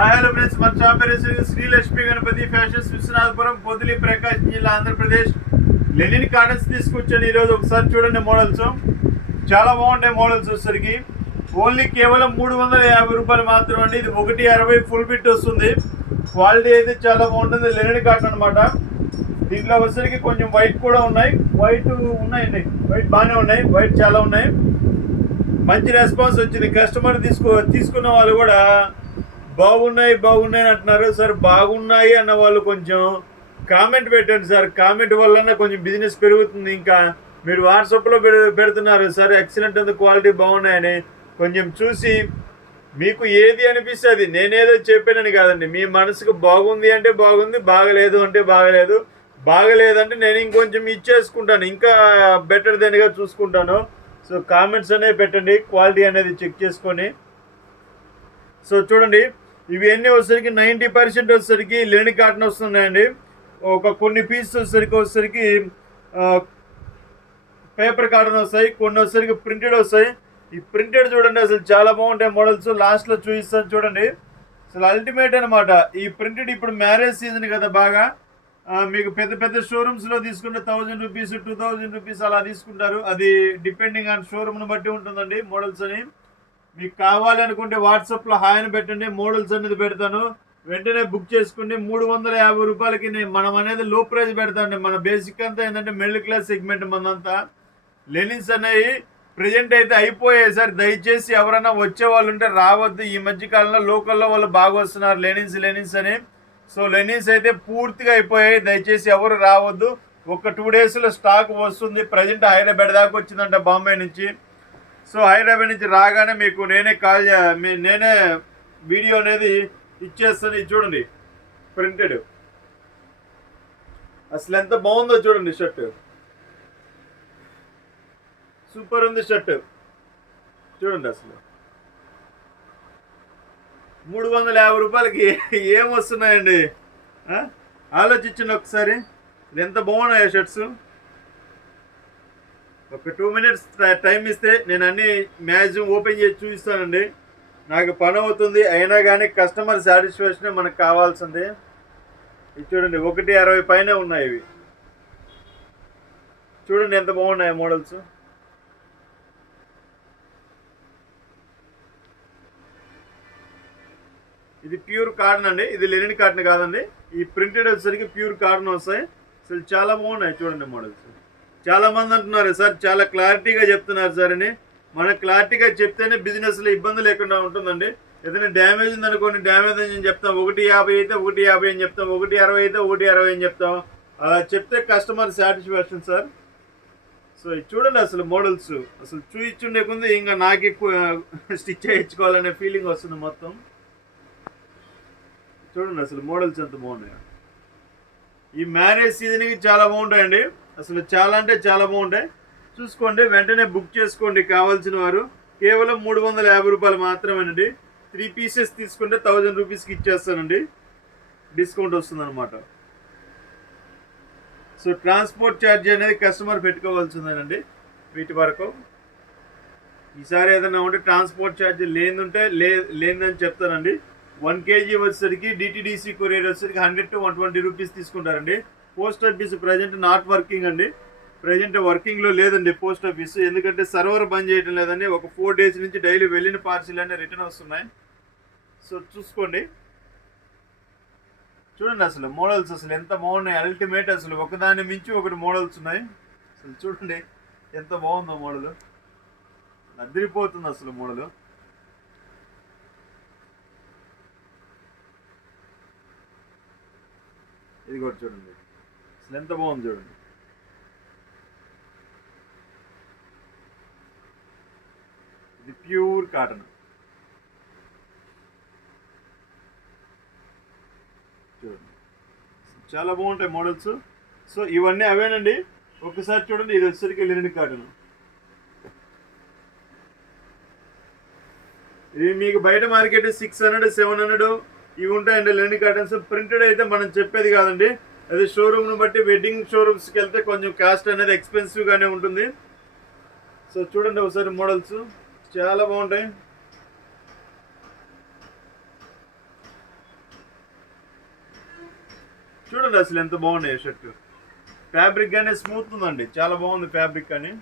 Hello friends, మన shop పేరు Shri Lakshmi Ganapati fashions, Viswanathapuram, Podili, ప్రకాశం జిల్లా, ఆంధ్రప్రదేశ్. లెనిన్ కాటన్స్ తీసుకొచ్చాను ఈరోజు. ఒకసారి చూడండి మోడల్స్, చాలా బాగుంటాయి మోడల్స్. వచ్చేసరికి ఓన్లీ కేవలం 350 రూపాయలు మాత్రం అండి. ఇది 160 ఫుల్ బిట్ వస్తుంది. క్వాలిటీ అయితే చాలా బాగుంటుంది. లెనిన్ కాటన్ అనమాట. దీంట్లో వచ్చేసరికి కొంచెం వైట్ కూడా ఉన్నాయి. వైట్ ఉన్నాయండి, వైట్ బాగానే ఉన్నాయి, వైట్ చాలా ఉన్నాయి. మంచి రెస్పాన్స్ వచ్చింది. కస్టమర్ తీసుకున్న వాళ్ళు కూడా బాగున్నాయి అని అంటున్నారు. సార్ బాగున్నాయి అన్న వాళ్ళు కొంచెం కామెంట్ పెట్టండి సార్. కామెంట్ వల్ల కొంచెం బిజినెస్ పెరుగుతుంది. ఇంకా మీరు వాట్సాప్లో పెడుతున్నారు సార్ ఎక్సలెంట్ ఉంది, క్వాలిటీ బాగున్నాయని. కొంచెం చూసి మీకు ఏది అనిపిస్తే అది, నేనేదో చెప్పానని కాదండి, మీ మనసుకు బాగుంది అంటే బాగుంది, బాగలేదు అంటే బాగలేదు. బాగలేదంటే నేను ఇంకొంచెం ఇచ్చేసుకుంటాను, ఇంకా బెటర్ దెన్గా చూసుకుంటాను. సో కామెంట్స్ అనేవి పెట్టండి, క్వాలిటీ అనేది చెక్ చేసుకొని. సో చూడండి, ఇవి అన్నీ వచ్చేసరికి 90% వచ్చేసరికి లెనిన్ కాటన్ వస్తున్నాయండి. కొన్ని పీసెస్ వచ్చేసరికి పేపర్ కాటన్ వస్తాయి, కొన్ని వచ్చేసరికి ప్రింటెడ్ వస్తాయి. ఈ ప్రింటెడ్ చూడండి, అసలు చాలా బాగుంటాయి మోడల్స్. లాస్ట్లో చూపిస్తాను చూడండి, అసలు అల్టిమేట్ అనమాట. ఈ ప్రింటెడ్ ఇప్పుడు మ్యారేజ్ సీజన్ కదా, బాగా మీకు పెద్ద పెద్ద షోరూమ్స్లో తీసుకుంటే 1000 రూపీస్ 2000 రూపీస్ అలా తీసుకుంటారు. అది డిపెండింగ్ ఆన్ షోరూమ్ని బట్టి ఉంటుందండి మోడల్స్ అని. మీకు కావాలి అనుకుంటే వాట్సాప్లో హాయ్ అని పెట్టండి, మోడల్స్ అనేది పెడతాను. వెంటనే బుక్ చేసుకుని 350 రూపాయలకి మనం అనేది లో ప్రైస్ పెడతాండి. మన బేసిక్ అంతా ఏంటంటే మిడిల్ క్లాస్ సెగ్మెంట్ మనంతా. లెనిన్స్ అనేవి ప్రజెంట్ అయితే అయిపోయాయి సార్. దయచేసి ఎవరైనా వచ్చే వాళ్ళు ఉంటే రావద్దు. ఈ మధ్యకాలంలో లోకల్లో వాళ్ళు బాగా వస్తున్నారు లెనిన్స్ అని. సో లెనిన్స్ అయితే పూర్తిగా అయిపోయాయి, దయచేసి ఎవరు రావద్దు. ఒక 2 డేస్లో స్టాక్ వస్తుంది. ప్రజెంట్ హైదరాబాద్ దాకా వచ్చిందంట, బాంబే నుంచి. సో హైదరాబాద్ నుంచి రాగానే మీకు నేనే వీడియో అనేది ఇచ్చేస్తాను. ఇది చూడండి, ప్రింటెడ్ అసలు ఎంత బాగుందో చూడండి. షర్ట్ సూపర్ ఉంది. షర్ట్ చూడండి, అసలు 350 రూపాయలకి ఏం వస్తున్నాయండి. ఆలోచించండి ఒకసారి, ఎంత బాగున్నాయి షర్ట్స్. ఒక 2 మినిట్స్ టైం ఇస్తే నేను అన్ని మ్యాక్సిమం ఓపెన్ చేసి చూపిస్తానండి. నాకు పని అవుతుంది, అయినా కానీ కస్టమర్ సాటిస్ఫాక్షన్ మనకు కావాల్సింది. ఇది చూడండి, 160 పైనే ఉన్నాయి ఇవి. చూడండి ఎంత బాగున్నాయి మోడల్స్. ఇది ప్యూర్ కాటన్ అండి, ఇది లెనిన్ కాటన్ కాదండి. ఈ ప్రింటెడ్ వచ్చేసరికి ప్యూర్ కాటన్ వస్తాయి. అసలు చాలా బాగున్నాయి చూడండి మోడల్స్. చాలా మంది అంటున్నారు సార్ చాలా క్లారిటీగా చెప్తున్నారు సార్ అని. మన క్లారిటీగా చెప్తేనే బిజినెస్లో ఇబ్బంది లేకుండా ఉంటుందండి. ఏదైనా డ్యామేజ్ ఉందనుకోండి, డ్యామేజ్ అని చెప్తాం. 150 అయితే 150 అని చెప్తాం, 160 అయితే 160 అని చెప్తాం. అలా చెప్తే కస్టమర్ సాటిస్ఫాక్షన్ సార్. సో ఇది చూడండి, అసలు మోడల్స్ అసలు చూయించుండే కొంది ఇంకా నాకు ఎక్కువ స్టిచ్ చేయించుకోవాలనే ఫీలింగ్ వస్తుంది మొత్తం. చూడండి అసలు మోడల్స్ ఎంత బాగున్నాయి. ఈ మ్యారేజ్ సీజన్కి చాలా బాగుంటాయండి. అసలు చాలా అంటే చాలా బాగుంటాయి. చూసుకోండి, వెంటనే బుక్ చేసుకోండి కావాల్సిన వారు. కేవలం 350 రూపాయలు మాత్రమేనండి. 3 పీసెస్ తీసుకుంటే 1000 రూపీస్కి ఇచ్చేస్తానండి, డిస్కౌంట్ వస్తుంది అనమాట. సో ట్రాన్స్పోర్ట్ ఛార్జ్ అనేది కస్టమర్ పెట్టుకోవాల్సిందేనండి వీటి వరకు. ఈసారి ఏదైనా ఉంటే ట్రాన్స్పోర్ట్ ఛార్జ్ లేదని చెప్తానండి. 1 kg వచ్చేసరికి డిటిడిసి కొరియర్ వచ్చేసరికి 100 to 120 రూపీస్ తీసుకుంటారండి. Post office present not working అండి. ప్రజెంట్ వర్కింగ్లో లేదండి పోస్ట్ ఆఫీస్, ఎందుకంటే సర్వర్ బంద్ చేయడం లేదండి. ఒక 4 days నుంచి డైలీ వెళ్ళిన పార్సిల్ అన్నీ రిటర్న్ వస్తున్నాయి. సో చూసుకోండి, చూడండి అసలు మోడల్స్ అసలు ఎంత బాగున్నాయి. అల్టిమేట్, అసలు ఒకదాని మించి ఒకటి మోడల్స్ ఉన్నాయి. అసలు చూడండి ఎంత బాగుందో మోడల్, అదిరిపోతుంది అసలు మోడల్. ఇది కూడా చూడండి, అసలు ఎంత బాగుంది చూడండి. ఇది ప్యూర్ కాటన్ చూడండి, చాలా బాగుంటాయి మోడల్స్. సో ఇవన్నీ అవేనండి. ఒకసారి చూడండి, ఇది వచ్చేసరికి లెనిన్ కాటన్. ఇది మీకు బయట మార్కెట్ 600 700 ఇవి ఉంటాయండి లెనిన్ కాటన్స్. ప్రింటెడ్ అయితే మనం చెప్పేది కాదండి, అది షోరూమ్ను బట్టి. వెడ్డింగ్ షోరూమ్స్కి వెళ్తే కొంచెం కాస్ట్ అనేది ఎక్స్పెన్సివ్గానే ఉంటుంది. సో చూడండి ఒకసారి మోడల్స్ చాలా బాగుంటాయి. చూడండి అసలు ఎంత బాగున్నాయి షర్ట్. ఫ్యాబ్రిక్ కానీ స్మూత్ ఉందండి, చాలా బాగుంది ఫ్యాబ్రిక్ కానీ,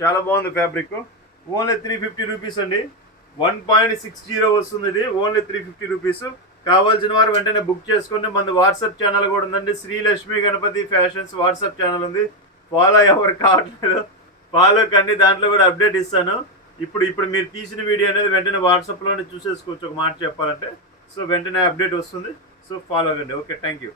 చాలా బాగుంది ఫ్యాబ్రిక్. ఓన్లీ 350 రూపీస్ అండి. 1.60 వస్తుంది ఇది, ఓన్లీ 350 రూపీస్. కావాల్సిన వారు వెంటనే బుక్ చేసుకోండి. మన వాట్సాప్ ఛానల్ కూడా ఉందండి, Srilakshmi Ganapathi fashions WhatsApp channel ఉంది. ఫాలో ఎవరు కావట్లేదు, ఫాలో కండి, దాంట్లో కూడా అప్డేట్ ఇస్తాను. ఇప్పుడు మీరు తీసిన వీడియో అనేది వెంటనే వాట్సాప్లోనే చూసేసుకోవచ్చు, ఒక మాట చెప్పాలంటే. సో వెంటనే అప్డేట్ వస్తుంది, సో ఫాలో అవ్వండి. Okay, thank you.